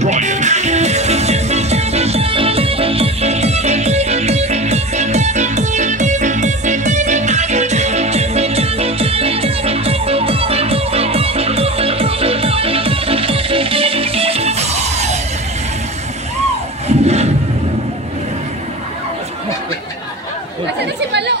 Brian. Nasaan na si Malo?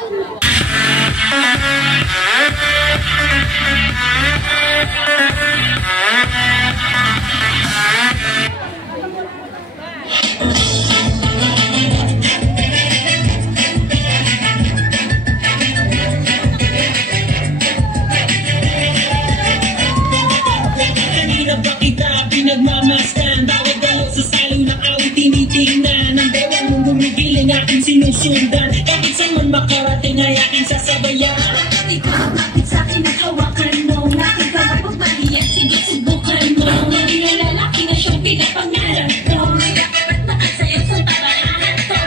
Kanina ba kita pinagmamasdan? Bawat galaw sa salo ng awit tinitingnan. Ang bewang mong bumigiling aking sinusundan. Kahit saan man makarating ay aking sasabayan. Ikaw ang kapit sa'kin at hawakan mo. Aking kapagpapaliyan, sige subukan mo. Hindi na lalaki na siyang pinapangarap ko. Dapat makasayaw sa parahan ko.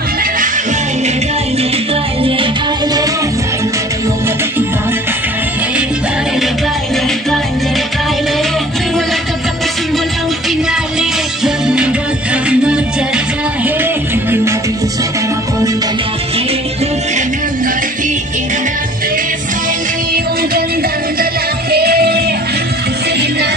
Baile, baile, baile, baile. Sa'yo na lang yung mabatigang pasahin. Baile, baile, baile, baile. May walang katapusin, walang pinali. Huwag kang magsasahe. Hindi mabili sa para kong lalaki. Huwag ka nang matiin natin. Sa'yo yung gandang lalaki. Sige na.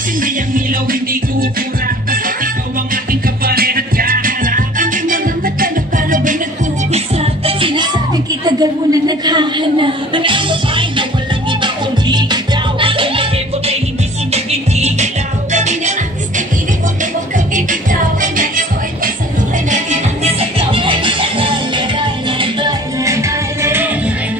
Hindi ang ilaw, hindi kukura. Basta't ikaw ang aking kaparehan at kaharap. Ang mga mata na para ba nag-uusap. At sinasabing kita daw mo na naghahanap. Ang ang babae na walang iba kundi ikaw. Ang lagay ko ay hindi sunugin ilaw. Dati na atis na inip, huwag na huwag kang bibitaw. Ang nais ko ay pasaluhan natin ang isayaw. Baile, baile, baile, baile.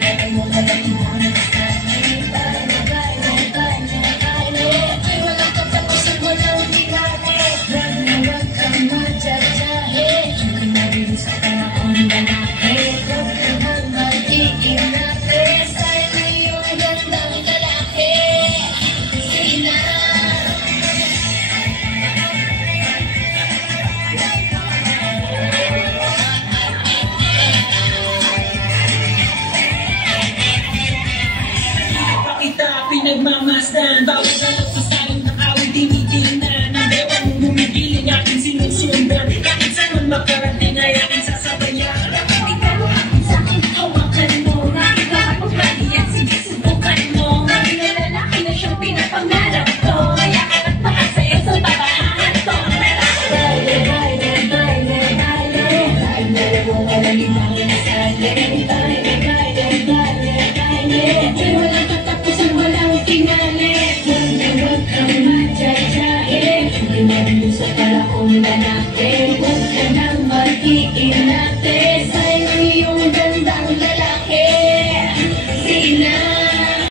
Baile mo ka ba kitang kasabi? Baile, baile, baile, baile. Ay walang katapusan, walang pinali. Huwag na huwag kang magtsatsahe. Hindi nabili sa panahon lalaki. Huwag ka nang magiging natin. Sa'yo yung gandang lalaki. Sige na. Kita pinagmamasdan. Bawat galaw sa salong ng awit tinitingnan. Ang bewang mong bumigiling aking sinusundan. Kahit saan man makarating ay aking sasabayan. Ikaw ang aking sa'kin, hawakan mo. Aking kapagpapaliyan, sige subukan mo. Hindi na lalaki na siyang pinapangarap ko. Kaya ka't makasayaw sa parahan ko. Baile, baile, baile, baile. Baile mo walang ibang sa'kin.